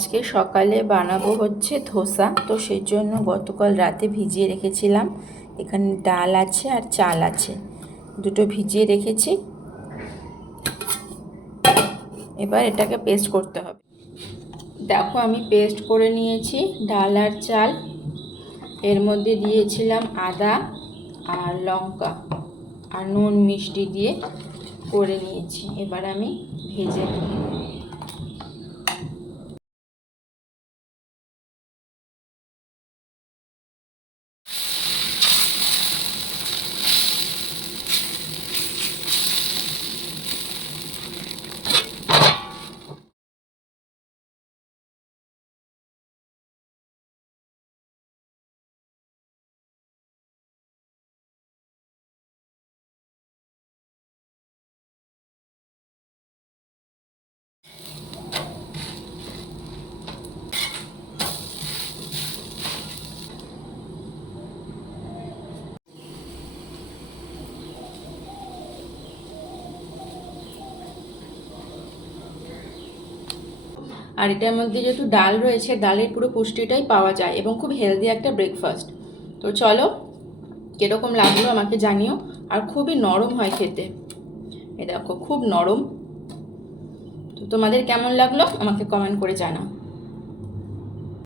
আজকে সকালে বানাবো হচ্ছে ধোসা। তো সেই জন্য গতকাল রাতে ভিজিয়ে রেখেছিলাম। এখানে ডাল আছে আর চাল আছে, দুটো ভিজিয়ে রেখেছি। এবার এটাকে পেস্ট করতে হবে। দেখো আমি পেস্ট করে নিয়েছি ডাল আর চাল। এর মধ্যে দিয়েছিলাম আদা আর লঙ্কা আর নুন মিষ্টি দিয়ে করে নিয়েছি। এবার আমি ভেজে নেব। আর এটার মধ্যে যেহেতু ডাল রয়েছে, ডালের পুরো পুষ্টিটাই পাওয়া যায় এবং খুব হেলদি একটা ব্রেকফাস্ট। তো চলো কীরকম লাগলো আমাকে জানিও। আর খুবই নরম হয় খেতে, এ দেখো খুব নরম। তো তোমাদের কেমন লাগলো আমাকে কমেন্ট করে জানাও।